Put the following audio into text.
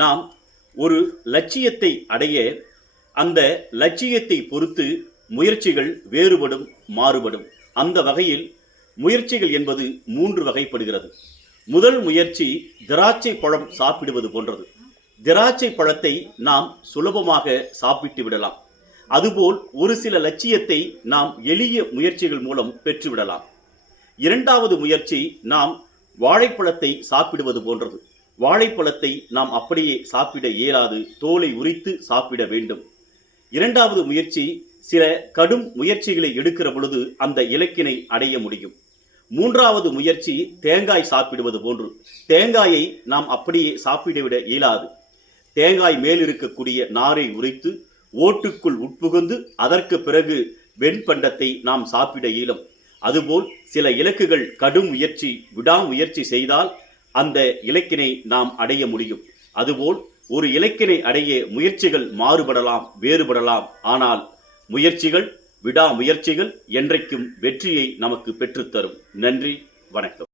நாம் ஒரு லட்சியத்தை அடைய அந்த லட்சியத்தை பொறுத்து முயற்சிகள் வேறுபடும், மாறுபடும். அந்த வகையில் முயற்சிகள் என்பது 3 வகைப்படுகிறது. முதல் முயற்சி திராட்சை பழம் சாப்பிடுவது போன்றது. திராட்சை பழத்தை நாம் சுலபமாக சாப்பிட்டு விடலாம். அதுபோல் ஒரு சில லட்சியத்தை நாம் எளிய முயற்சிகள் மூலம் பெற்றுவிடலாம். இரண்டாவது முயற்சி நாம் வாழைப்பழத்தை சாப்பிடுவது போன்றது. வாழைப்பழத்தை நாம் அப்படியே சாப்பிட இயலாது, தோலை உரித்து சாப்பிட வேண்டும். இரண்டாவது முயற்சி சில கடும் முயற்சிகளை எடுக்கிற பொழுது அந்த இலக்கினை அடைய முடியும். மூன்றாவது முயற்சி தேங்காய் சாப்பிடுவது போன்று. தேங்காயை நாம் அப்படியே சாப்பிடவிட இயலாது. தேங்காய் மேல் இருக்கக்கூடிய நாரை உரித்து ஓட்டுக்குள் உட்புகுந்து அதற்கு பிறகு வெண்பண்டத்தை நாம் சாப்பிட இயலும். அதுபோல் சில இலக்குகள் கடும் முயற்சி, விடாமுயற்சி செய்தால் அந்த இலக்கினை நாம் அடைய முடியும். அதுபோல் ஒரு இலக்கினை அடைய முயற்சிகள் மாறுபடலாம், வேறுபடலாம். ஆனால் முயற்சிகள், விடாமுயற்சிகள் என்றைக்கும் வெற்றியை நமக்கு பெற்றுத்தரும். நன்றி, வணக்கம்.